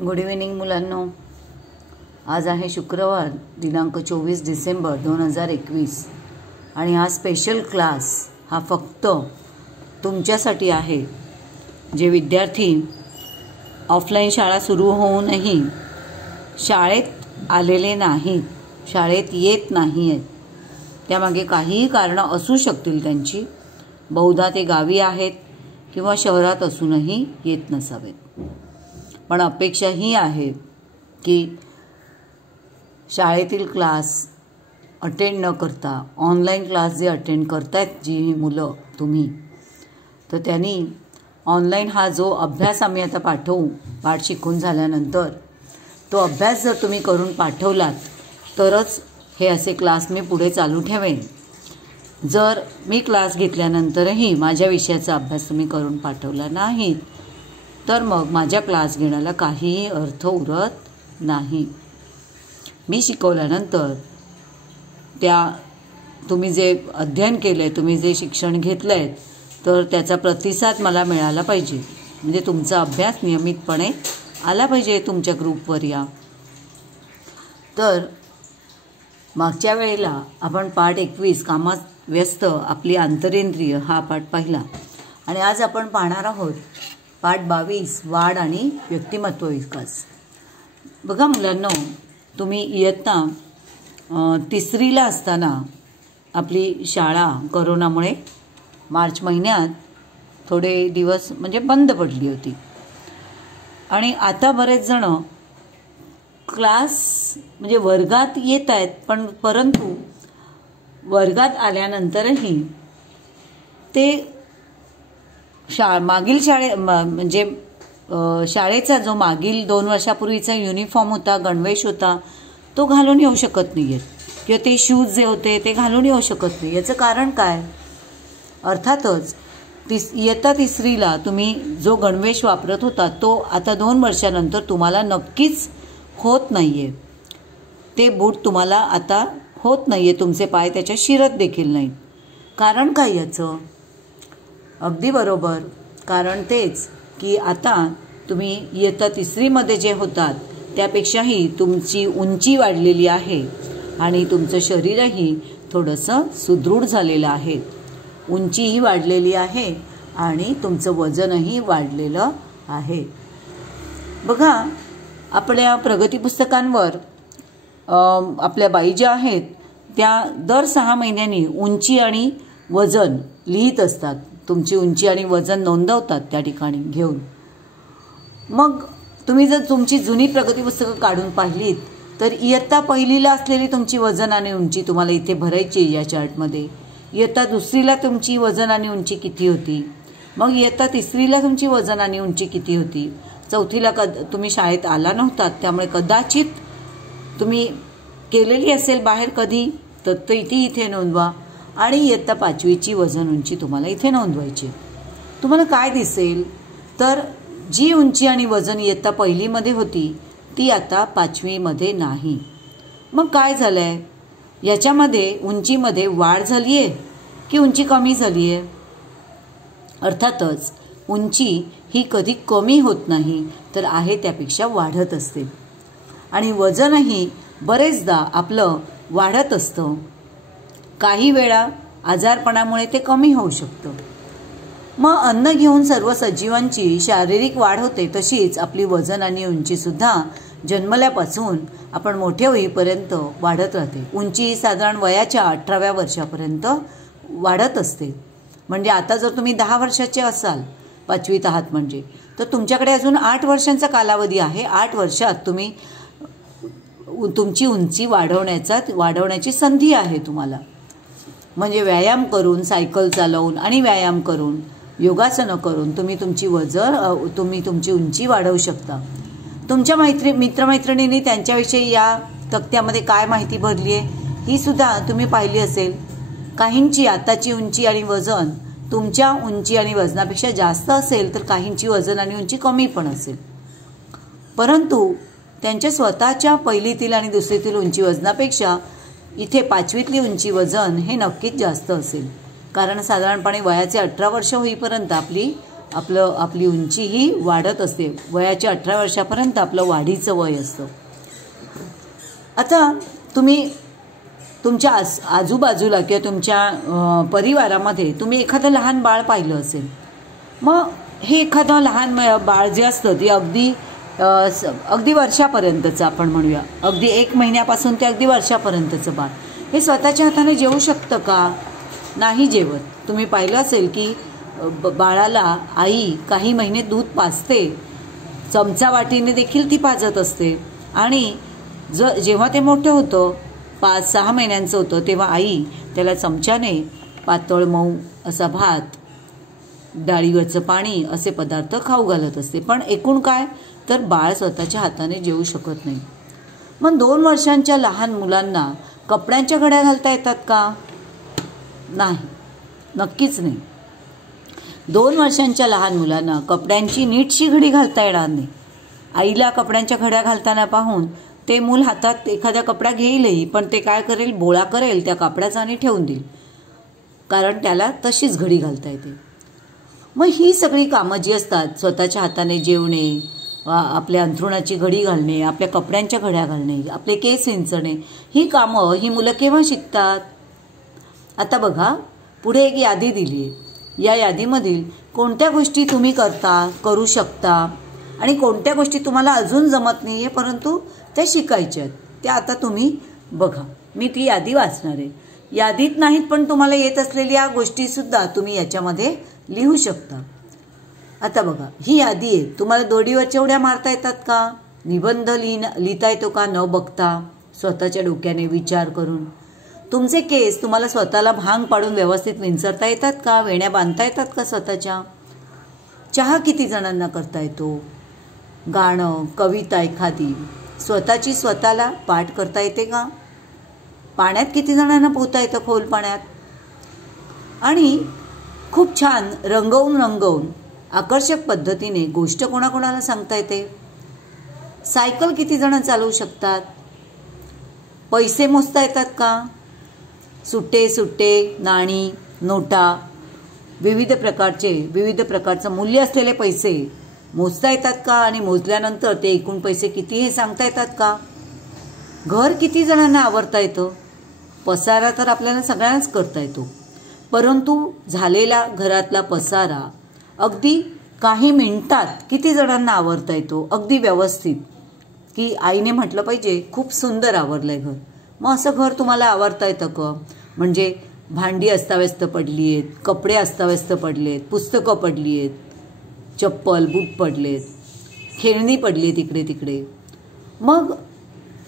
Good evening मुलांनो, आज आहे शुक्रवार दिनांक 24 डिसेंबर 2021 आणि हा स्पेशल क्लास हा फक्त तुमच्यासाठी आहे जे विद्यार्थी ऑफलाईन शाळा सुरू होऊनही शाळेत आलेले नाहीत, शाळेत येत नाही आहेत. त्यामागे काहीही कारणं असू शकतील त्यांची. बहुधा ते गावी आहेत किंवा शहरात असूनही येत नसावेत. पण अपेक्षा ही आहे की शाळेतील क्लास अटेंड न करता ऑनलाईन क्लास जे अटेंड करतायत जी मुलं तुम्ही, तर त्यांनी ऑनलाईन हा जो अभ्यास आम्ही आता पाठवू, पाठ शिकून झाल्यानंतर तो अभ्यास जर तुम्ही करून पाठवलात तरच हे असे क्लास मी पुढे चालू ठेवेन. जर मी क्लास घेतल्यानंतरही माझ्या विषयाचा अभ्यास तुम्ही करून पाठवला नाही तर मग माझ्या क्लास घेण्याला काहीही अर्थ उरत नाही. मी शिकवल्यानंतर तुम्ही जे अध्ययन केलं आहे, तुम्ही जे शिक्षण घेतलं आहे, तर त्याचा प्रतिसाद मला मिळाला पाहिजे. म्हणजे तुमचा अभ्यास नियमितपणे आला पाहिजे तुमच्या ग्रुपवर या. तर मागच्या वेळेला आपण पाठ 21 कामात व्यस्त आपली आंतरेंद्रिय हा पाठ पाहिला आणि आज आपण पाहणार आहोत पाठ 22 वाढ आणि व्यक्तिमत्व विकास. बघा मुलांनो, तुम्ही इयत्ता 3रीला असताना आपली शाळा कोरोनामुळे मार्च महिन्यात थोडे दिवस म्हणजे बंद पडली होती आणि आता बरेच जण क्लास म्हणजे वर्गात येत आहेत, पण परंतु वर्गात आल्यानंतरही ते मागील म्हणजे शाळेचा जो मागील 2 वर्षापूर्वीचा युनिफॉर्म होता, गणवेश होता, तो घालून येऊ शकत नाही आहेत किंवा ते शूज जे होते ते घालून येऊ शकत नाही. याचं कारण काय? अर्थातच इयत्ता 3रीला तुम्ही जो गणवेश वापरत होता तो आता 2 वर्षानंतर तुम्हाला नक्कीच होत नाही आहे. ते बूट तुम्हाला आता होत नाही आहे, तुमचे पाय त्याच्या शिरत देखील नाहीत. कारण काय याचं? अगदी बरोबर, कारण तेच की आता तुम्ही इयत्ता 3रीमध्ये जे होतात त्यापेक्षाही तुमची उंची वाढलेली आहे आणि तुमचं शरीरही थोडंसं सुदृढ झालेलं आहे. उंचीही वाढलेली आहे आणि तुमचं वजनही वाढलेलं आहे. बघा, आपल्या प्रगती पुस्तकांवर आपल्या बाई ज्या आहेत त्या दर 6 महिन्यांनी उंची आणि वजन लिहित असतात. तुमची उंची आणि वजन नोंदवतात त्या ठिकाणी घेऊन. मग तुम्ही जर तुमची जुनी प्रगती पुस्तकं काढून पाहिलीत तर इयत्ता 1लीला असलेली तुमची वजन आणि उंची तुम्हाला इथे भरायची या चार्टमध्ये. इयत्ता 2रीला तुमची वजन आणि उंची किती होती, मग इयत्ता 3रीला तुमची वजन आणि उंची किती होती, 4थीला तुम्ही शाळेत आला नव्हतात त्यामुळे कदाचित तुम्ही केलेली असेल बाहेर कधी, तर ती इथे नोंदवा आणि इयत्ता 5वीची वजन उंची तुम्हाला इथे नोंदवायची. तुम्हाला काय दिसेल तर जी उंची आणि वजन इयत्ता 1लीमध्ये होती ती आता 5वीमध्ये नाही. मग काय झालं आहे? याच्यामध्ये उंचीमध्ये वाढ झाली आहे की उंची कमी झाली आहे? अर्थातच उंची ही कधी कमी होत नाही तर आहे त्यापेक्षा वाढत असते आणि वजनही बरेचदा आपलं वाढत असतं. काही वेळा आजारपणामुळे ते कमी होऊ शकतं. मग अन्न घेऊन सर्व सजीवांची शारीरिक वाढ होते, तशीच आपली वजन आणि उंचीसुद्धा जन्मल्यापासून आपण मोठे होईपर्यंत वाढत राहते. उंची साधारण वयाच्या 18व्या वर्षापर्यंत वाढत असते. म्हणजे आता जर तुम्ही 10 वर्षाचे असाल, 5वीत आहात म्हणजे, तर तुमच्याकडे अजून 8 वर्षांचा कालावधी आहे. 8 वर्षात तुम्ही तुमची उंची वाढवण्याची संधी आहे तुम्हाला. म्हणजे व्यायाम करून, सायकल चालवून आणि व्यायाम करून, योगासनं करून तुम्ही तुमची उंची वाढवू शकता. तुमच्या मित्रमैत्रिणींनी त्यांच्याविषयी या तक्त्यामध्ये काय माहिती भरली आहे ही सुद्धा तुम्ही पाहिली असेल. काहींची आताची उंची आणि वजन तुमच्या उंची आणि वजनापेक्षा जास्त असेल तर काहींची वजन आणि उंची कमी पण असेल. परंतु त्यांच्या स्वतःच्या 1लीतील आणि 2रीतील उंची वजनापेक्षा इथे 5वीतली उंची वजन हे नक्कीच जास्त असेल. कारण साधारणपणे वयाचे 18 वर्ष होईपर्यंत आपली आपली उंची ही वाढत असते. वयाच्या 18 वर्षापर्यंत आपलं वाढीचं वय असतं. आता तुम्ही तुमच्या आजूबाजूला किंवा तुमच्या परिवारामध्ये तुम्ही एखादं लहान बाळ पाहिलं असेल. मग हे एखादं लहान बाळ जे असतं ते अगदी वर्षापर्यंतचं आपण म्हणूया, अगदी 1 महिन्यापासून ते अगदी वर्षापर्यंतचं बाळ हे स्वतःच्या हाताने जेवू शकतं का? नाही जेवत. तुम्ही पाहिलं असेल की बाळाला आई काही महिने दूध पाजते, चमचा वाटीने देखील ती पाजत असते. आणि जेव्हा ते मोठं होतं 5-6 महिन्यांचं होतं तेव्हा आई त्याला चमच्याने पातळ मऊ असा भात, डाळीवरचं पाणी असे पदार्थ खाऊ घालत असते. पण एकूण काय तर बाळ स्वतःच्या हाताने जेवू शकत नाही. मग 2 वर्षांच्या लहान मुलांना कपड्यांच्या घड्या घालता येतात का? नाही, नक्कीच नाही. 2 वर्षांच्या लहान मुलांना कपड्यांची नीटशी घडी घालता येणार नाही. आईला कपड्यांच्या घड्या घालताना पाहून ते मूल हातात एखादा कपडा घेईलही, पण ते काय करेल, बोळा करेल त्या कापडाचा आणि ठेवून देईल, कारण त्याला तशीच घडी घालता येते. मग ही सगळी कामं जी असतात, स्वतःच्या हाताने जेवणे, आपल्या अंथरुणाची घडी घालणे, आपल्या कपड्यांच्या घड्या घालणे, आपले केस विंचरणे, ही कामं ही मुलं केव्हा शिकतात? आता बघा, पुढे एक यादी दिली आहे. या यादीमधील कोणत्या गोष्टी तुम्ही करू शकता आणि कोणत्या गोष्टी तुम्हाला अजून जमत नाही आहे परंतु त्या शिकायच्या आहेत, त्या आता तुम्ही बघा. मी ती यादी वाचणार आहे. यादीत नाहीत पण तुम्हाला येत असलेल्या गोष्टीसुद्धा तुम्ही याच्यामध्ये लिहू शकता. आता बघा, ही यादी आहे. तुम्हाला दोरीवरच्या उड्या मारता येतात का? निबंध लिहिता येतो का न बघता, स्वतःच्या डोक्याने विचार करून? तुमचे केस तुम्हाला स्वतःला भांग पाडून व्यवस्थित विंचरता येतात का? वेण्या बांधता येतात का स्वतःच्या? चहा किती जणांना करता येतो? गाणं, कविता एखादी स्वतःची स्वतःला पाठ करता येते का? पाण्यात किती जणांना पोहता येतं, खोल पाण्यात? आणि खूप छान रंगवून आकर्षक पद्धतीने गोष्ट कोणाकोणाला सांगता येते? सायकल किती जण चालवू शकतात? पैसे मोजता येतात का? सुट्टे नाणी, नोटा, विविध प्रकारचं मूल्य असलेले पैसे मोजता येतात का? आणि मोजल्यानंतर ते एकूण पैसे किती हे सांगता येतात का? घर किती जणांना आवरता येतं? पसारा तर आपल्याला सगळ्यांनाच करता येतो, परंतु झालेला घरातला पसारा अगदी काही मिनिटात किती जणांना आवरता येतो अगदी व्यवस्थित, की आईने म्हटलं पाहिजे खूप सुंदर आवरलंय घर. मग असं घर तुम्हाला आवरता येतं का? म्हणजे भांडी अस्ताव्यस्त पडली आहेत, कपडे अस्ताव्यस्त पडले आहेत, पुस्तकं पडली आहेत, चप्पल बूट पडलेत, खेळणी पडली तिकडे तिकडे. मग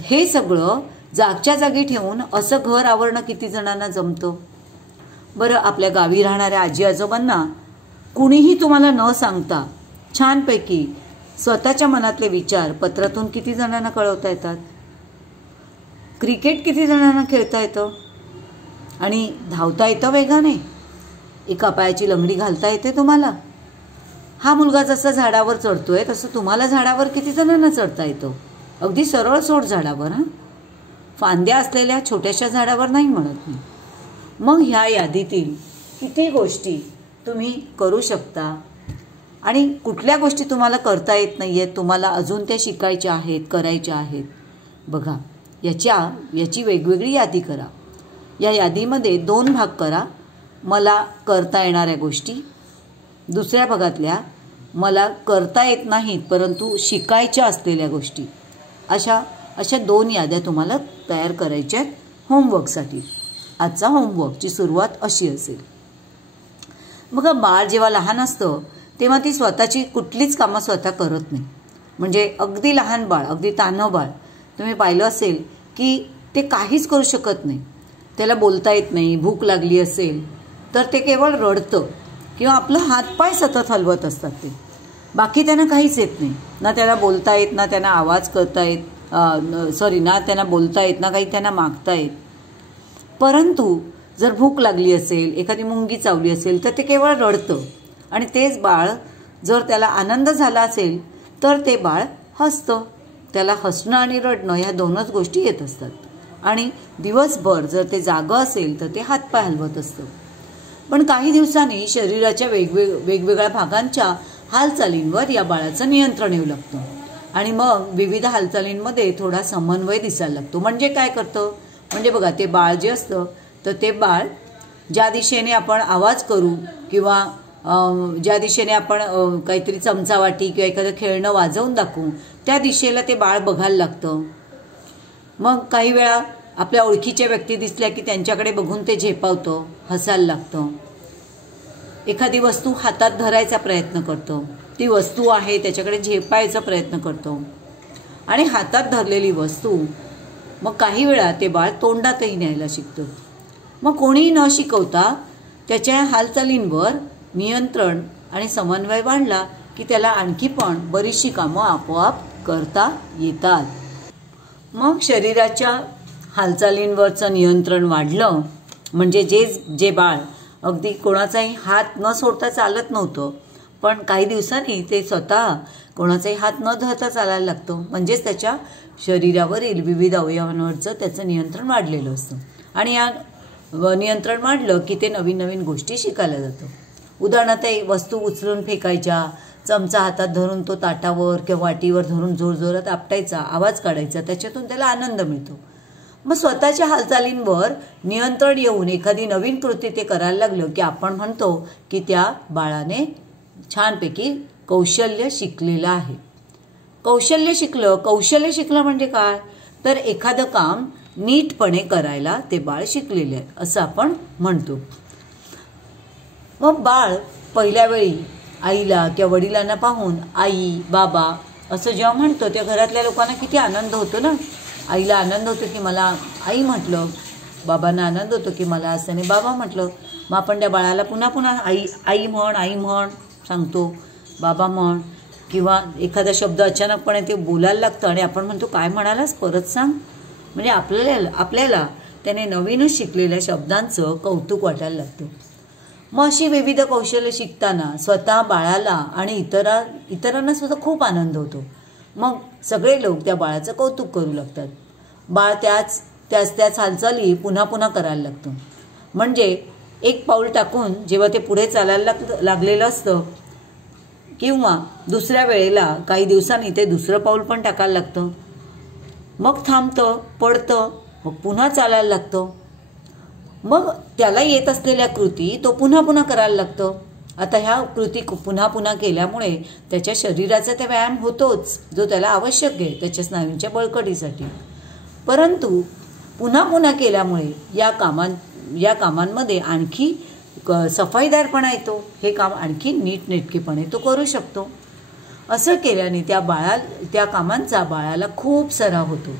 हे सगळं जागच्या जागी ठेवून असं घर आवरणं किती जणांना जमतं? बरं, आपल्या गावी राहणाऱ्या आजी आजोबांना कुणीही तुम्हाला न सांगता छानपैकी स्वतःच्या मनातले विचार पत्रातून किती जणांना कळवता येतात? क्रिकेट किती जणांना खेळता येतं? आणि धावता येतं वेगाने? एका पायाची लंगडी घालता येते तुम्हाला? हा मुलगा जसा झाडावर चढतोय तसं तुम्हाला झाडावर किती जणांना चढता येतं? अगदी सरळ सोड झाडावर, हां, फांद्या असलेल्या छोट्याशा झाडावर नाही म्हणत मी. मग ह्या यादीतील किती गोष्टी तुम्ही करू शकता आणि कुठल्या गोष्टी तुम्हाला करता येत नाही आहेत, तुम्हाला अजून त्या शिकायच्या आहेत, करायच्या आहेत? बघा, याची वेगवेगळी यादी करा. या यादीमध्ये 2 भाग करा. मला करता येणाऱ्या गोष्टी, दुसऱ्या भागातल्या मला करता येत नाहीत परंतु शिकायच्या असलेल्या गोष्टी. अशा 2 याद्या तुम्हाला तयार करायच्या आहेत होमवर्कसाठी. आजचा होमवर्कची सुरुवात अशी असेल. बघा, बाळ जेव्हा लहान असतं तेव्हा ती स्वतःची कुठलीच कामं स्वतः करत नाही. म्हणजे अगदी लहान बाळ, अगदी तान्हं बाळ तुम्ही पाहिलं असेल की ते काहीच करू शकत नाही. त्याला बोलता येत नाही. भूक लागली असेल तर ते केवळ रडतं किंवा आपलं हातपाय सतत हलवत असतात. ते बाकी त्यांना काहीच येत नाही. ना त्याला बोलता येत, ना त्यांना आवाज करता येत, ना त्यांना बोलता येत, ना काही त्यांना मागता येत. परंतु जर भूक लागली असेल, एखादी मुंगी चावली असेल तर ते केवळ रडतं. आणि तेच बाळ जर त्याला आनंद झाला असेल तर ते बाळ हसतं. त्याला हसणं आणि रडणं ह्या 2च गोष्टी येत असतात. आणि दिवसभर जर ते जागं असेल तर ते हातपाय हलवत असतं. पण काही दिवसांनी शरीराच्या वेगवेगळ्या भागांच्या हालचालींवर या बाळाचं नियंत्रण येऊ लागतं आणि मग विविध हालचालींमध्ये थोडा समन्वय दिसायला लागतो. म्हणजे काय करतं, म्हणजे बघा ते बाळ जे असतं तर ते बाळ ज्या दिशेने आपण आवाज करू किंवा ज्या दिशेने आपण काहीतरी चमचावाटी किंवा एखादं खेळणं वाजवून दाखवू त्या दिशेला ते बाळ बघायला लागतं. मग काही वेळा आपल्या ओळखीच्या व्यक्ती दिसल्या की त्यांच्याकडे बघून ते झेपावतं, हसायला लागतं. एखादी वस्तू हातात धरायचा प्रयत्न करतो, ती वस्तू आहे त्याच्याकडे झेपायचा प्रयत्न करतो आणि हातात धरलेली वस्तू मग काही वेळा ते बाळ तोंडातही न्यायला शिकतं. मग कोणीही न शिकवता त्याच्या हालचालींवर नियंत्रण आणि समन्वय वाढला की त्याला आणखी पण बरीचशी कामं आपोआप करता येतात. मग शरीराच्या हालचालींवरचं नियंत्रण वाढलं म्हणजे जे बाळ अगदी कोणाचाही हात न सोडता चालत नव्हतं, पण काही दिवसांनी ते स्वतः कोणाचाही हात न धरता चालायला लागतं. म्हणजेच त्याच्या शरीरावरील विविध अवयवांवरचं त्याचं नियंत्रण वाढलेलं असतं आणि या नियंत्रण वाढलं की ते नवीन नवीन गोष्टी शिकायला जातं. उदाहरणार्थ वस्तू उचलून फेकायच्या, चमचा हातात धरून तो ताटावर किंवा वाटीवर धरून जोरजोरात आपटायचा, आवाज काढायचा, त्याच्यातून त्याला आनंद मिळतो. मग स्वतःच्या हालचालींवर नियंत्रण येऊन एखादी नवीन कृती ते करायला लागलं की आपण म्हणतो की त्या बाळाने छानपैकी कौशल्य शिकलेलं आहे. कौशल्य शिकलं म्हणजे काय, तर एखादं काम नीटपणे करायला ते बाळ शिकलेले आहे असं आपण म्हणतो. मग बाळ पहिल्या वेळी आईला किंवा वडिलांना पाहून आई बाबा असं जेव्हा म्हणतो तेव्हा घरातल्या लोकांना किती आनंद होतो ना. आईला आनंद होतो की मला आई म्हटलं, बाबांना आनंद होतो की मला असं त्याने बाबा म्हटलं. मग आपण त्या बाळाला पुन्हा पुन्हा आई म्हण सांगतो, बाबा म्हण, किंवा एखादा शब्द अचानकपणे ते बोलायला लागतं आणि आपण म्हणतो काय म्हणालास परत सांग. म्हणजे आपल्याला त्याने नवीनच शिकलेल्या शब्दांचं कौतुक वाटायला लागतं. मग अशी विविध कौशल्य शिकताना स्वतः बाळाला आणि इतरांना सुद्धा खूप आनंद होतो. मग सगळे लोक त्या बाळाचं कौतुक करू लागतात. बाळ त्याच हालचाली पुन्हा पुन्हा करायला लागतं. म्हणजे एक पाऊल टाकून जेव्हा ते पुढे चालायला लागलेलं असतं किंवा दुसऱ्या वेळेला काही दिवसांनी ते दुसरं पाऊल पण टाकायला लागतं. मग थांबतं, पडतं, मग पुन्हा चालायला लागतं. मग त्याला येत असलेल्या कृती तो पुन्हा पुन्हा करायला लागतं. आता ह्या कृती पुन्हा पुन्हा केल्यामुळे त्याच्या शरीराचा त्या व्यायाम होतोच जो त्याला आवश्यक आहे त्याच्या स्नायूंच्या बळकटीसाठी. परंतु पुन्हा पुन्हा केल्यामुळे या कामांमध्ये आणखी सफाईदारपणा येतो. हे काम आणखी नीटनेटकेपणे तो करू शकतो. असं केल्याने त्या कामांचा बाळाला खूप सराव होतो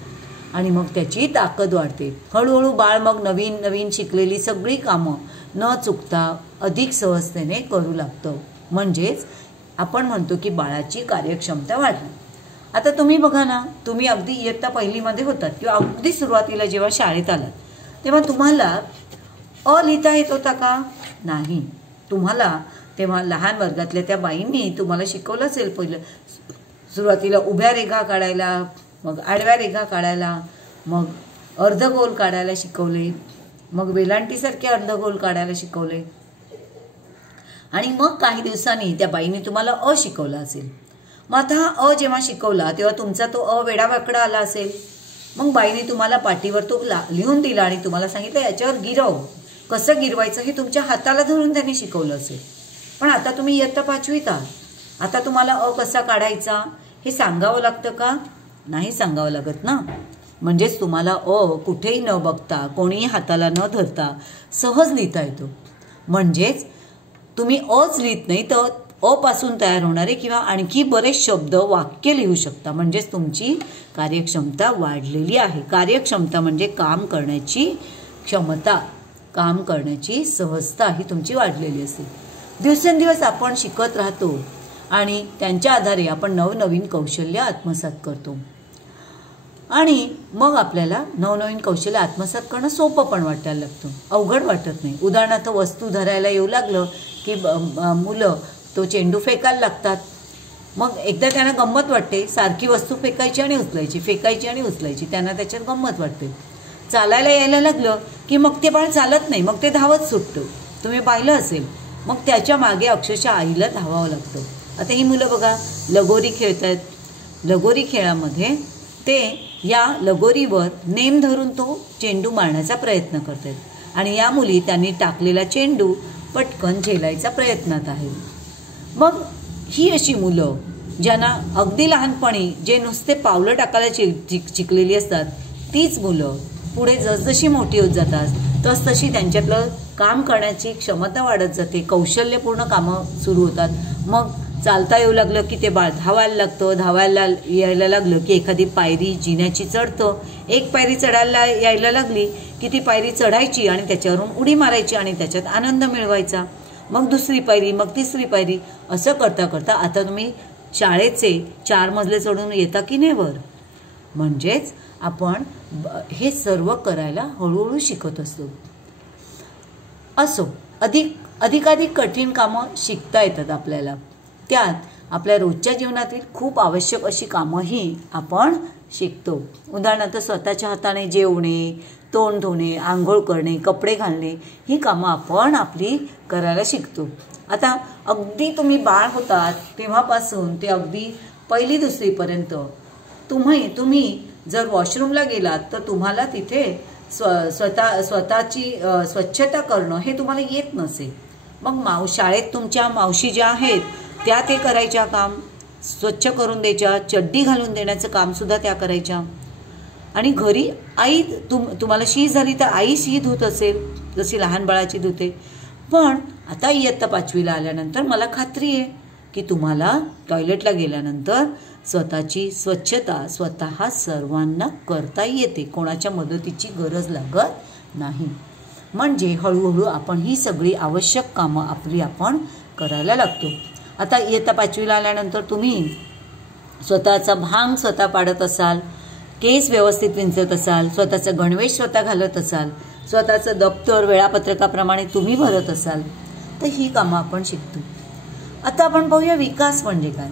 आणि मग त्याची ताकद वाढते. हळूहळू बाळ मग नवीन नवीन शिकलेली सगळी कामं न चुकता अधिक सहजतेने करू लागतं. म्हणजेच आपण म्हणतो की बाळाची कार्यक्षमता वाढली. आता तुम्ही बघा ना, तुम्ही अगदी इयत्ता पहिलीमध्ये होतात किंवा अगदी सुरुवातीला जेव्हा शाळेत आलात तेव्हा तुम्हाला लिहिता येत होता का? नाही. तुम्हाला तेव्हा लहान वर्गातल्या त्या बाईंनी तुम्हाला शिकवलं असेल. पहिलं सुरुवातीला उभ्या रेघा काढायला, मग आडव्या रेघा काढायला, मग अर्धगोल काढायला शिकवले, मग वेलांटीसारखे अर्धगोल काढायला शिकवले आणि मग काही दिवसांनी त्या बाईंनी तुम्हाला शिकवला असेल. मग आता हा जेव्हा शिकवला तेव्हा तुमचा तो वेडावाकडा आला असेल. मग बाईने तुम्हाला पाटीवर तो लिहून दिला आणि तुम्हाला सांगितलं याच्यावर गिरव. कसं गिरवायचं हे तुमच्या हाताला धरून त्यांनी शिकवलं असेल. पण आता तुम्ही इयत्ता पाचवीत आहात. आता तुम्हाला कसा काढायचा हे सांगावं लागतं का? नाही सांगावं लागत ना. म्हणजेच तुम्हाला कुठेही न बघता कोणीही हाताला न धरता सहज लिहिता येतो. म्हणजेच तुम्ही लिहित नाही तर पासून तयार होणारे किंवा आणखी बरेच शब्द वाक्य लिहू शकता. म्हणजेच तुमची कार्यक्षमता वाढलेली आहे. कार्यक्षमता म्हणजे काम करण्याची क्षमता, काम करण्याची सहजता ही तुमची वाढलेली असते. दिवसेंदिवस आपण शिकत राहतो आणि त्यांच्या आधारे आपण नवनवीन कौशल्य आत्मसात करतो आणि मग आपल्याला नवनवीन कौशल्य आत्मसात करणं सोपं पण वाटायला लागतं, अवघड वाटत नाही. उदाहरणार्थ वस्तू धरायला येऊ लागलं की मुलं तो चेंडू फेकायला लागतात. मग एकदा त्यांना गंमत वाटते, सारखी वस्तू फेकायची आणि उचलायची, फेकायची आणि उचलायची, त्यांना त्याच्यात गंमत वाटते. चालायला यायला लागलं की मग ते बाळ चालत नाही, मग ते धावत सुटतं. तुम्ही पाहिलं असेल. मग त्याच्या मागे अक्षरशः आईला धावावं लागतं. आता ही मुलं बघा लगोरी खेळत आहेत. लगोरी खेळामध्ये ते या लगोरीवर नेम धरून तो चेंडू मारण्याचा प्रयत्न करत आहेत आणि या मुली त्यांनी टाकलेला चेंडू पटकन झेलायचा प्रयत्नात आहे. मग ही अशी मुलं ज्यांना अगदी लहानपणी जे नुसते पावलं टाकायला शिकलेली असतात, तीच मुलं पुढे जसजशी मोठी होत जातात तसतशी त्यांच्यातलं काम करण्याची क्षमता वाढत जाते. कौशल्यपूर्ण कामं सुरू होतात. मग चालता येऊ लागलं की ते बाळ धावायला लागतं. धावायला यायला लागलं की एखादी पायरी जिन्याची चढतं. एक पायरी चढायला यायला लागली की ती पायरी चढायची आणि त्याच्यावरून उडी मारायची आणि त्याच्यात आनंद मिळवायचा. मग दुसरी पायरी, मग तिसरी पायरी, असं करता करता आता तुम्ही शाळेचे 4 मजले चढून येता की नाही वर. म्हणजेच आपण हे सर्व करायला हळूहळू शिकत असतो. असो, अधिकाधिक कठीण कामं शिकता येतात आपल्याला. त्यात आपल्या रोजच्या जीवनातील खूप आवश्यक अशी कामंही आपण शिकतो. उदाहरणार्थ स्वतःच्या हाताने जेवणे, तोंड धुणे, आंघोळ करणे, कपडे घालणे, ही कामं आपण आपली करायला शिकतो. आता अगदी तुम्ही बाळ होतात तेव्हापासून ते अगदी 1ली 2रीपर्यंत तुम्ही जर वॉशरूमला गेलात तर तुम्हाला तिथे स्वतःची स्वच्छता करणं हे तुम्हाला येत नसेल. मग शाळेत तुमच्या मावशी ज्या आहेत त्या ते करायच्या काम, स्वच्छ करून द्यायच्या, चड्डी घालून देण्याचं कामसुद्धा त्या करायच्या. आणि घरी आई तुम्हाला शी झाली तर आई शी धुत असेल जशी लहान बाळाची धुते. पण आता इयत्ता 5वीला आल्यानंतर मला खात्री आहे की तुम्हाला टॉयलेटला गेल्यानंतर स्वतःची स्वच्छता स्वतः सर्वांना करता येते. कोणाच्या मदतीची गरज लागत नाही. म्हणजे हळूहळू आपण ही सगळी आवश्यक कामं आपण करायला लागतो. आता इयत्ता 5वीला आल्यानंतर तुम्ही स्वतःचा भांग स्वतः पाडत असाल, केस व्यवस्थित विंचत असाल, स्वतःचं गणवेश स्वतः घालत असाल, स्वतःचं दप्तर वेळापत्रकाप्रमाणे तुम्ही भरत असाल, तर ही कामं आपण शिकतो. आता आपण पाहूया विकास म्हणजे काय.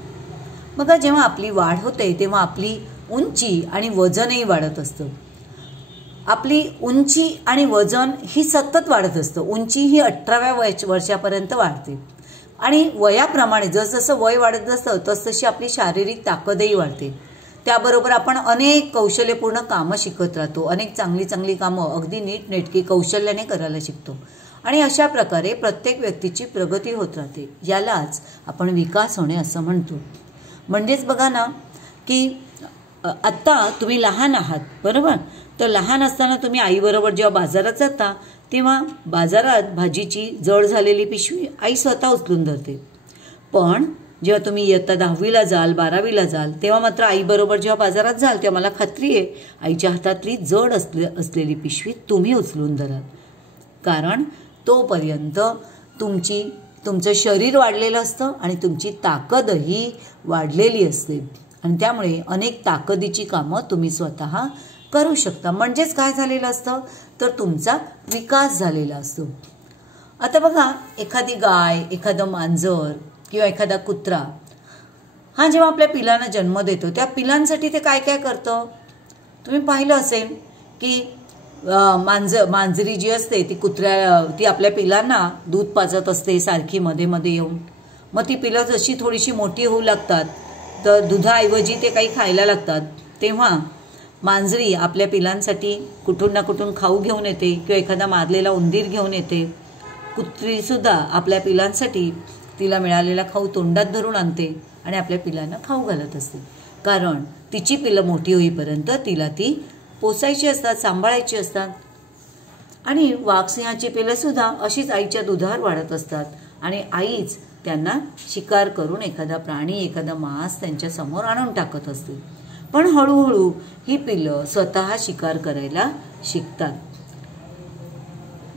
बघा, जेव्हा आपली वाढ होते तेव्हा आपली उंची आणि वजनही वाढत असतं. आपली उंची आणि वजन ही सतत वाढत असतं. उंची ही 18व्या वर्षापर्यंत वाढते आणि वयाप्रमाणे जसजसं वय वाढत असतं तसतशी आपली शारीरिक ताकदही वाढते. त्याबरोबर आपण अनेक कौशल्यपूर्ण कामं शिकत राहतो. अनेक चांगली कामं अगदी नीटनेटकी कौशल्याने करायला शिकतो आणि अशा प्रकारे प्रत्येक व्यक्तीची प्रगती होत राहते. यालाच आपण विकास होणे असं म्हणतो. म्हणजेच बघा ना की आत्ता तुम्ही लहान आहात, बरोबर. तर लहान असताना तुम्ही आईबरोबर जेव्हा बाजारात जाता तेव्हा बाजारात भाजीची जड झालेली पिशवी आई स्वतः उचलून धरते. पण जेव्हा तुम्ही इयत्ता 10वीला जाल, 12वीला जाल, तेव्हा मात्र आईबरोबर जेव्हा बाजारात जाल तेव्हा मला खात्री आहे आईच्या हातातली जड असलेली पिशवी तुम्ही उचलून धराल. कारण तोपर्यंत तुमचं शरीर वाढलेलं असतं आणि तुमची ताकदही वाढलेली असते आणि त्यामुळे अनेक ताकदीची कामं तुम्ही स्वतः करू शकता. म्हणजेच काय झालेलं असतं तर तुमचा विकास झालेला असतो. आता बघा, एखादी गाय, एखादं मांजर किंवा एखादा कुत्रा हा जेव्हा आपल्या पिलांना जन्म देतो त्या पिलांसाठी ते काय काय करतं. तुम्ही पाहिलं असेल की मांजरी जी असते ती आपल्या पिलांना दूध पाजत असते सारखी मध्ये मध्ये येऊन. मग ती पिलं जशी थोडीशी मोठी होऊ लागतात तर दुधाऐवजी ते काही खायला लागतात. तेव्हा मांजरी आपल्या पिलांसाठी कुठून ना कुठून खाऊ घेऊन येते किंवा एखादा मारलेला उंदीर घेऊन येते. कुत्रीसुद्धा आपल्या पिलांसाठी तिला मिळालेला खाऊ तोंडात धरून आणते आणि आपल्या पिलांना खाऊ घालत असते. कारण तिची पिलं मोठी होईपर्यंत तिला ती पोसायची असतात, सांभाळायची असतात. आणि वाघसिंहाची पिलंसुद्धा अशीच आईच्या दुधावर वाढत असतात आणि आईच त्यांना शिकार करून एखादा प्राणी, एखादा मांस त्यांच्यासमोर आणून टाकत असते. पण हळूहळू ही पिलं स्वतः शिकार करायला शिकतात.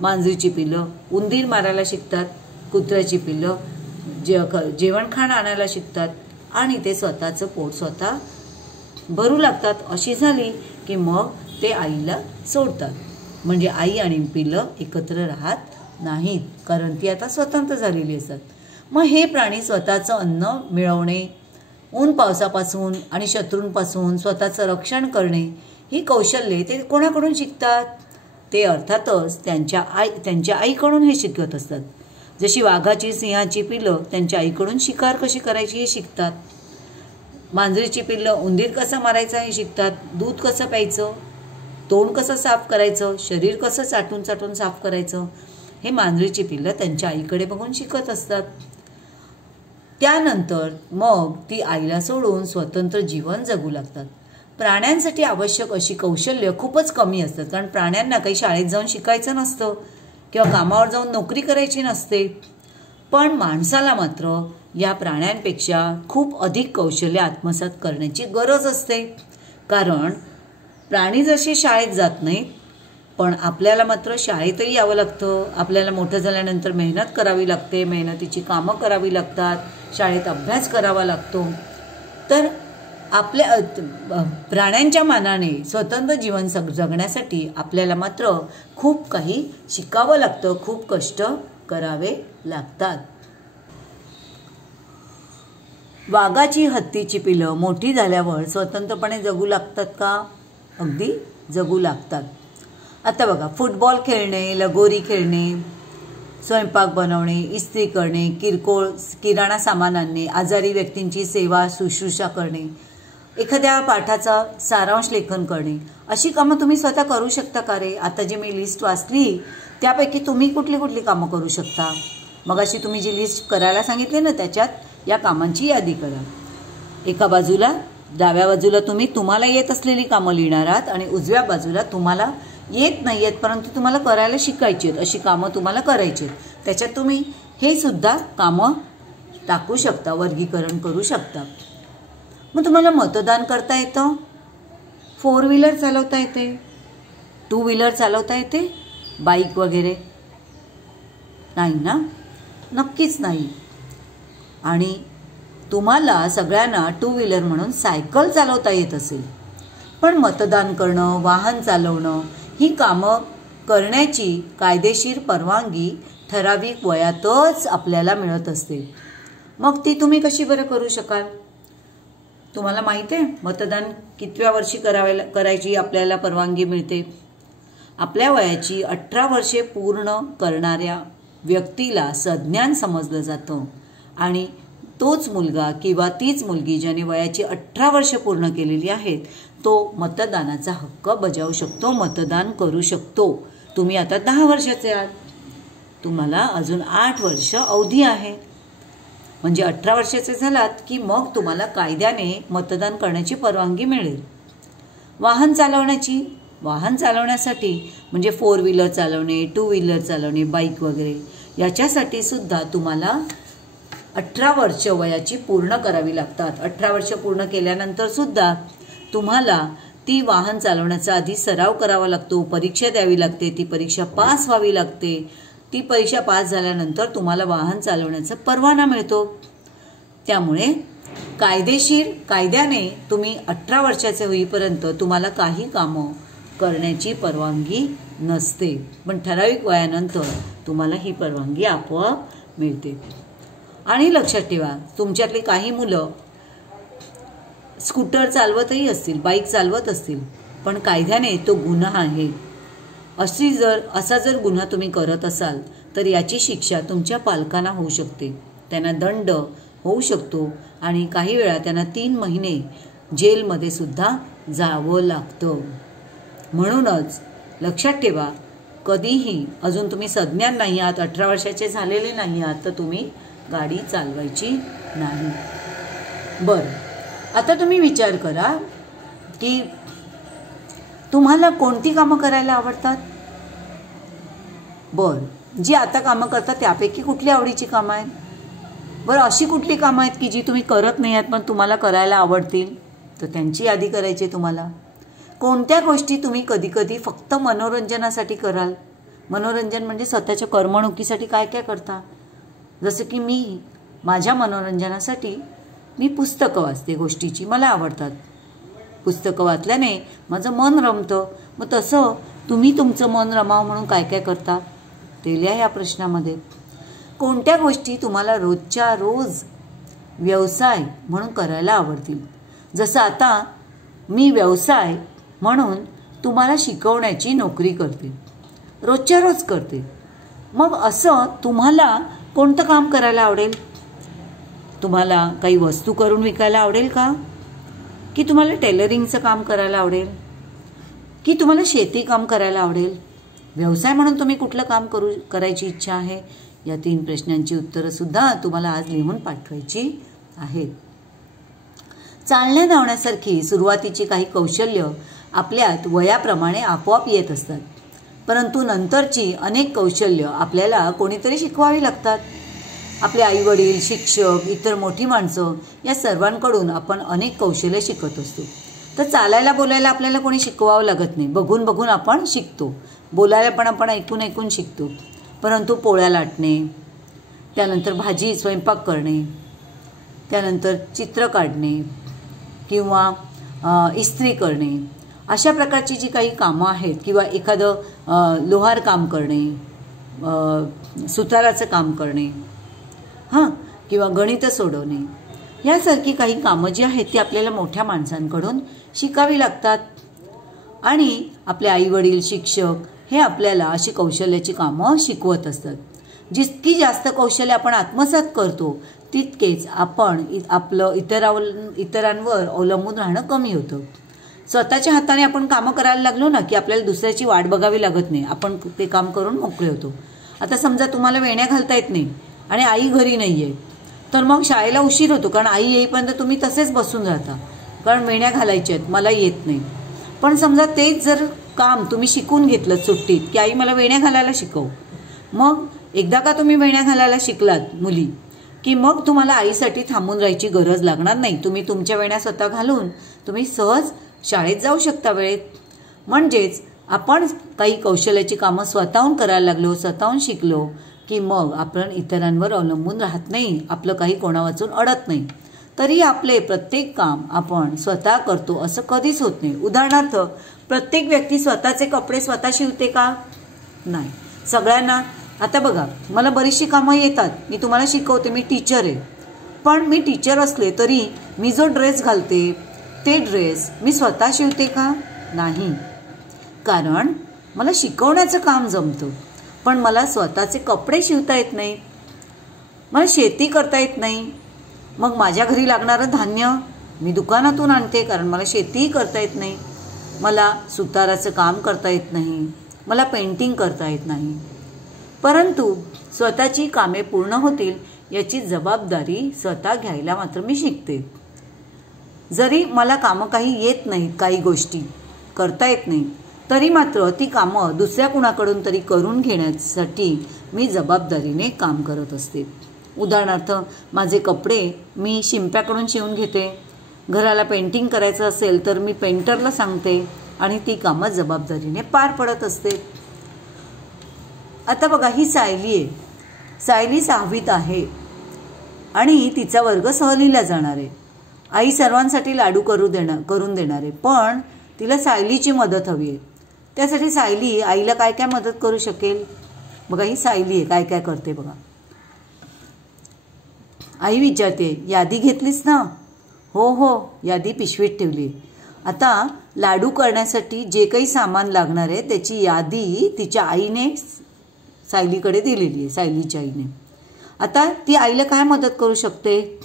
मांजरीची पिलं उंदीर मारायला शिकतात, कुत्र्याची पिलं जेवण खाणं आणायला शिकतात आणि ते स्वतःचं पोट स्वतः भरू लागतात. अशी झाली की मग ते आईला सोडतात. म्हणजे आई आणि पिलं एकत्र राहत नाहीत कारण ती आता स्वतंत्र झालेली असतात. मग हे प्राणी स्वतःचं अन्न मिळवणे, ऊन पावसापासून आणि शत्रूंपासून स्वतःचं रक्षण करणे ही कौशल्ये ते कोणाकडून शिकतात ते अर्थातच त्यांच्या आईकडून हे शिकत असतात. जशी वाघाची सिंहाची पिल्लं त्यांच्या आईकडून शिकार कशी करायची हे शिकतात. मांजरीची पिल्लं उंदीर कसा मारायचा हे शिकतात. दूध कसं प्यायचं, तोंड कसं साफ करायचं, शरीर कसं चाटून चाटून साफ करायचं हे मांजरीची पिल्लं त्यांच्या आईकडे बघून शिकत असतात. त्यानंतर मग ती आईला सोडून स्वतंत्र जीवन जगू लागतात. प्राण्यांसाठी आवश्यक अशी कौशल्य खूपच कमी असतात, कारण प्राण्यांना काही शाळेत जाऊन शिकायचं नसतं किंवा कामावर जाऊन नोकरी करायची नसते. पण माणसाला मात्र या प्राण्यांपेक्षा खूप अधिक कौशल्य आत्मसात करण्याची गरज असते. कारण प्राणी जसे शाळेत जात नाहीत, पण आपल्याला मात्र शाळेतही यावं लागतं. आपल्याला मोठं झाल्यानंतर मेहनत करावी लागते, मेहनतीची कामं करावी लागतात, शाळेत अभ्यास करावा लागतो. तर आपल्या प्राण्यांच्या मानाने स्वतंत्र जीवन जगण्यासाठी आपल्याला मात्र खूप काही शिकावं लागतं, खूप कष्ट करावे लागतात. वाघाची हत्तीची पिलं मोठी झाल्यावर स्वतंत्रपणे जगू लागतात का? अगदी जगू लागतात. आता बघा, फुटबॉल खेळणे, लगोरी खेळणे, स्वयंपाक बनवणे, इस्त्री करणे, किरकोळ किराणा सामान आणणे, आजारी व्यक्तींची सेवा शुश्रूषा करणे, एखाद्या पाठाचा सारांश लेखन करणे, अशी कामं तुम्ही स्वतः करू शकता का रे? आता जी मी लिस्ट वाचली त्यापैकी तुम्ही कुठली कुठली कामं करू शकता? मग अशी तुम्ही जी लिस्ट करायला सांगितली ना, त्याच्यात या कामांची यादी करा. एका बाजूला, डाव्या बाजूला तुम्हाला येत असलेली कामं लिहिणार आहात आणि उजव्या बाजूला तुम्हाला येत नाही आहेत परंतु तुम्हाला करायला शिकायची आहेत अशी कामं तुम्हाला करायची आहेत. त्याच्यात तुम्ही हे सुद्धा कामं टाकू शकता, वर्गीकरण करू शकता. मग तुम्हाला मतदान करता येतं, 4 व्हीलर चालवता येते, 2 व्हीलर चालवता येते, बाईक वगैरे? नाही ना, नक्कीच नाही. आणि तुम्हाला सगळ्यांना 2 व्हीलर म्हणून सायकल चालवता येत असेल, पण मतदान करणं, वाहन चालवणं ही कामं करण्याची कायदेशीर परवानगी ठराविक वयातच आपल्याला मिळत असते. मग ती तुम्ही कशी बरं करू शकाल? तुम्हाला माहिती आहे मतदान कितव्या वर्षी करायची आपल्याला परवानगी मिळते? आपल्या वयाची 18 वर्षे पूर्ण करणाऱ्या व्यक्तीला सज्ञान समजलं जातं आणि तोच मुलगा किंवा तीच मुलगी ज्याने वयाची 18 वर्ष पूर्ण केलेली आहेत तो मतदानाचा हक्क बजावू शकतो, मतदान करू शकतो. तुम्ही आता 10 वर्षाचे आहात, तुम्हाला अजून 8 वर्ष अवधी आहे. म्हणजे 18 वर्षाचे झालात की मग तुम्हाला कायद्याने मतदान करण्याची परवानगी मिळेल. वाहन चालवण्यासाठी म्हणजे 4 व्हीलर चालवणे, 2 व्हीलर चालवणे, बाईक वगैरे याच्यासाठी सुद्धा तुम्हाला 18 वर्ष वयाची पूर्ण करावी लागतात. 18 वर्ष पूर्ण केल्यानंतर सुद्धा तुम्हाला ती वाहन चालवण्याचा आधी सराव करावा लागतो, परीक्षा द्यावी लागते, ती परीक्षा पास व्हावी लागते. ती परीक्षा पास झाल्यानंतर तुम्हाला वाहन चालवण्याचा परवाना मिळतो. त्यामुळे कायद्याने तुम्ही 18 वर्षाचे होईपर्यंत तुम्हाला काही कामं करण्याची परवानगी नसते, पण ठराविक वयानंतर तुम्हाला ही परवानगी आपोआप मिळते. आणि लक्षात ठेवा, तुमच्यातली काही मुलं स्कूटर चालवतही असतील, बाईक चालवत असतील, पण कायद्याने तो गुन्हा आहे. असा जर गुन्हा तुम्ही करत असाल तर याची शिक्षा तुमच्या पालकांना होऊ शकते, त्यांना दंड होऊ शकतो आणि काही वेळा त्यांना 3 महिने जेलमध्ये सुद्धा जावं लागतं. म्हणूनच लक्षात ठेवा, कधीही अजून तुम्ही सज्ञान नाही आहात, 18 वर्षाचे झालेले नाही आहात तर तुम्ही गाडी चालवायची नाही. बरं, आता तुम्ही विचार करा की तुम्हाला कोणती कामं करायला आवडतात? बरं, जी आता कामं करतात त्यापैकी कुठली आवडीची कामं आहेत? बरं, अशी कुठली कामं आहेत की जी तुम्ही करत नाही आहात पण तुम्हाला करायला आवडतील? तर त्यांची यादी करायची तुम्हाला. कोणत्या गोष्टी तुम्ही कधीकधी फक्त मनोरंजनासाठी कराल? मनोरंजन म्हणजे स्वतःच्या करमणुकीसाठी काय काय करता? जसं की मी माझ्या मनोरंजनासाठी मी पुस्तकं वाचते, गोष्टीची मला आवडतात. पुस्तकं वाचल्याने माझं मन रमतं. मग तसं तुम्ही तुमचं मन रमावं म्हणून काय काय करता ते लिहा या प्रश्नामध्ये. कोणत्या गोष्टी तुम्हाला रोजच्या रोज व्यवसाय म्हणून करायला आवडतील? जसं आता मी व्यवसाय म्हणून तुम्हाला शिकवण्याची नोकरी करते. रोजच्या रोज करते. मग असं तुम्हाला कोणतं काम करायला आवडेल? तुम्हाला काही वस्तू करून विकायला आवडेल का? की तुम्हाला टेलरिंगचं काम करायला आवडेल? की तुम्हाला शेती काम करायला आवडेल? व्यवसाय म्हणून तुम्ही कुठलं काम करायची इच्छा आहे? या 3 प्रश्नांची उत्तरं सुद्धा तुम्हाला आज लिहून पाठवायची आहेत. चालण्या धावण्यासारखी सुरुवातीची काही कौशल्य आपल्यात वयाप्रमाणे आपोआप येत असतात, परंतु नंतरची अनेक कौशल्य आपल्याला कोणीतरी शिकवावी लागतात. आपले आईवडील, शिक्षक, इतर मोठी माणसं या सर्वांकडून आपण अनेक कौशल्य शिकत असतो. तर चालायला बोलायला आपल्याला कोणी शिकवावं लागत नाही, बघून बघून आपण शिकतो. बोलायला पण आपण ऐकून ऐकून शिकतो. परंतु पोळ्या लाटणे, त्यानंतर भाजी स्वयंपाक करणे, त्यानंतर चित्र काढणे किंवा इस्त्री करणे, अशा प्रकारची जी काही कामं आहेत, किंवा एखादं लोहार काम करणे, सुताराचं काम करणे, किंवा गणितं सोडवणे, यासारखी काही कामं जी आहेत ती आपल्याला मोठ्या माणसांकडून शिकावी लागतात. आणि आपले आईवडील, शिक्षक हे आपल्याला अशी कौशल्याची कामं शिकवत असतात. जितकी जास्त कौशल्य आपण आत्मसात करतो तितकेच आपण आपलं इतरांवर अवलंबून राहणं कमी होतं. स्वतःच्या हाताने आपण कामं करायला लागलो ना की आपल्याला दुसऱ्याची वाट बघावी लागत नाही, आपण ते काम करून मोकळे होतो. आता समजा तुम्हाला वेण्या घालता येत नाही आणि आई घरी नाही आहे, तर मग शाळेला उशीर होतो, कारण आई येईपर्यंत तुम्ही तसेच बसून राहता, कारण वेण्या घालायच्या आहेत, मला येत नाही. पण समजा तेच जर काम तुम्ही शिकून घेतलं सुट्टीत, की आई मला वेण्या घालायला शिकव, मग एकदा का तुम्ही वेण्या घालायला शिकलात मुली, की मग तुम्हाला आईसाठी थांबून राहायची गरज लागणार नाही. तुम्ही तुमच्या वेण्या स्वतः घालून तुम्ही सहज शाळेत जाऊ शकता वेळेत. म्हणजेच आपण काही कौशल्याची कामं स्वतःहून करायला लागलो, स्वतःहून शिकलो, की मग आपण इतरांवर अवलंबून राहत नाही, आपलं काही कोणा वाचून अडत नाही. तरी आपले प्रत्येक काम आपण स्वतः करतो असं कधीच होत नाही. उदाहरणार्थ, प्रत्येक व्यक्ती स्वतःचे कपडे स्वतः शिवते का? नाही. सगळ्यांना आता बघा, मला बरीचशी कामं येतात, मी तुम्हाला शिकवते, मी टीचर आहे. पण मी टीचर असले तरी मी जो ड्रेस घालते ते ड्रेस मी स्वतः शिवते का? नाही. कारण मला शिकवण्याचं काम जमतं, पण मला स्वतःचे कपडे शिवता येत नाही, मला शेती करता येत नाही. मग माझ्या घरी लागणारं धान्य मी दुकानातून आणते, कारण मला शेतीही करता येत नाही, मला सुताराचं काम करता येत नाही, मला पेंटिंग करता येत नाही. परंतु स्वतःची कामे पूर्ण होतील याची जबाबदारी स्वतः घ्यायला मात्र मी शिकते. जरी मला कामं काही येत नाहीत, काही गोष्टी करता येत नाही, तरी मात्र ती कामं दुसऱ्या कुणाकडून तरी करून घेण्यासाठी मी जबाबदारीने काम करत असते. उदाहरणार्थ, माझे कपडे मी शिंप्याकडून शिवून घेते, घराला पेंटिंग करायचं असेल तर मी पेंटरला सांगते आणि ती कामं जबाबदारीने पार पडत असते. आता बघा, ही सायली आहे. सायली 6वीत आहे आणि तिचा वर्ग सहलीला जाणार आहे. आई सर्वांसाठी लाडू करून देणार आहे, पण तिला सायलीची मदत हवी आहे. त्यासाठी सायली आईला काय काय मदत करू शकेल? बघा, ही सायली आहे, काय काय करते बघा. आई विचारते, यादी घेतलीस ना? हो हो, यादी पिशवीत ठेवली. आता लाडू करण्यासाठी जे काही सामान लागणार आहे त्याची यादी तिच्या आईने सायलीकडे दिलेली आहे, सायलीच्या आईने. आता ती आईला काय मदत करू शकते?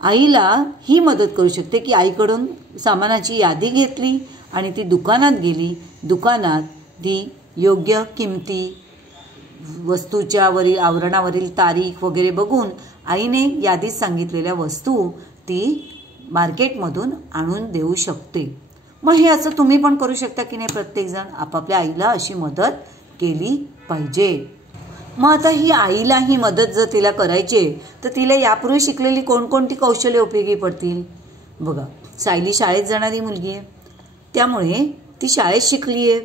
आईला ही मदत करू शकते की आईकडून सामानाची यादी घेतली आणि ती दुकानात गेली. दुकानात ती योग्य किमती, वस्तूच्या वरील आवरणावरील तारीख वगैरे बघून आईने यादीत सांगितलेल्या वस्तू ती मार्केटमधून आणून देऊ शकते. मग हे असं तुम्ही पण करू शकता की नाही? प्रत्येकजण आपापल्या आईला अशी मदत केली पाहिजे. मग आता ही आईला ही मदत जर तिला करायची तर तिला यापूर्वी शिकलेली कोणकोणती कौशल्य उपयोगी पडतील? बघा, सायली शाळेत जाणारी मुलगी आहे, त्यामुळे ती शाळेत शिकली आहे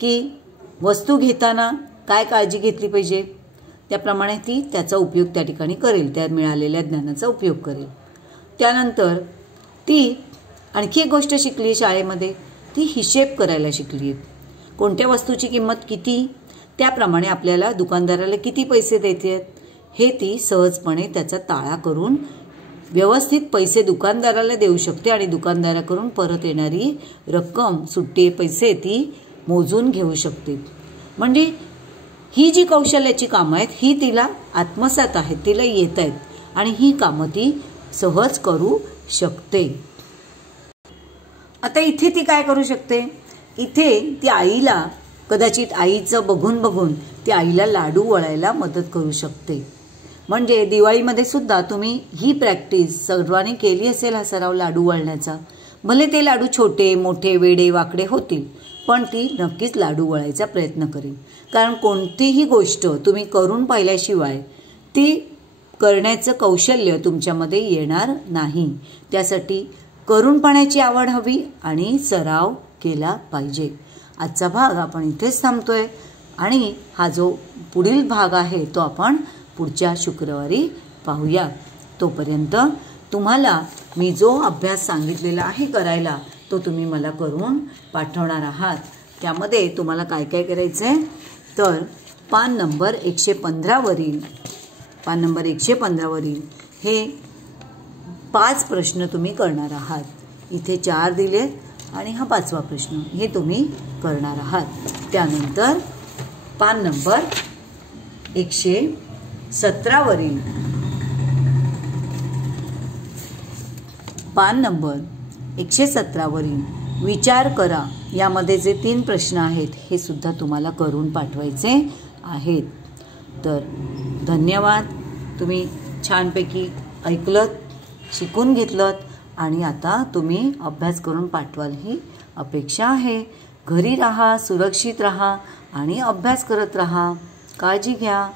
की वस्तू घेताना काय काळजी घेतली पाहिजे, त्याप्रमाणे ती त्याचा उपयोग त्या ठिकाणी करेल, त्या मिळालेल्या ज्ञानाचा उपयोग करेल. त्यानंतर ती आणखी एक गोष्ट शिकली शाळेमध्ये, ती हिशेब करायला शिकली आहे. कोणत्या वस्तूची किंमत किती, त्याप्रमाणे आपल्याला दुकानदाराला किती पैसे द्यायचे आहेत हे ती सहजपणे त्याचा ताळा करून व्यवस्थित पैसे दुकानदाराला देऊ शकते आणि दुकानदाराकडून परत येणारी रक्कम, सुट्टे पैसे ती मोजून घेऊ शकते. म्हणजे ही जी कौशल्याची कामं आहेत ही तिला आत्मसात आहेत, तिला येत आहेत आणि ही कामं ती सहज करू शकते. आता इथे ती काय करू शकते, इथे ती आईला कदाचित आईचं बघून बघून ती आईला लाडू वळायला मदत करू शकते. म्हणजे दिवाळीमध्ये सुद्धा तुम्ही ही प्रॅक्टिस सर्वांनी केली असेल, हा सराव लाडू वळण्याचा. भले ते लाडू छोटे मोठे वेडे वाकडे होतील, पण ती नक्कीच लाडू वळायचा प्रयत्न करेल. कारण कोणतीही गोष्ट तुम्ही करून पाहिल्याशिवाय ती करण्याचं कौशल्य तुमच्यामध्ये येणार नाही. त्यासाठी करून पाहण्याची आवड हवी आणि सराव केला पाहिजे. आजचा भाग आपण इथेच थांबतोय आणि हा जो पुढील भाग आहे तो आपण पुढच्या शुक्रवारी पाहूया. तोपर्यंत तुम्हाला मी जो अभ्यास सांगितलेला आहे करायला तो तुम्ही मला करून पाठवणार आहात. त्यामध्ये तुम्हाला काय काय करायचं आहे, तर पान नंबर 115 वरील हे 5 प्रश्न तुम्ही करणार आहात. इथे 4 दिले आणि हा 5वा प्रश्न हे तुम्ही करणार आहात. त्यानंतर पान नंबर 117 वरील विचार करा यामध्ये जे 3 प्रश्न आहेत हे सुद्धा तुम्हाला करून पाठवायचे आहेत. तर धन्यवाद. तुम्ही छानपैकी ऐकलत, शिकून घेतलत आणि आता तुम्ही अभ्यास करून पाठवाल ही अपेक्षा आहे. घरी राहा, सुरक्षित राहा आणि अभ्यास करत राहा. काळजी घ्या.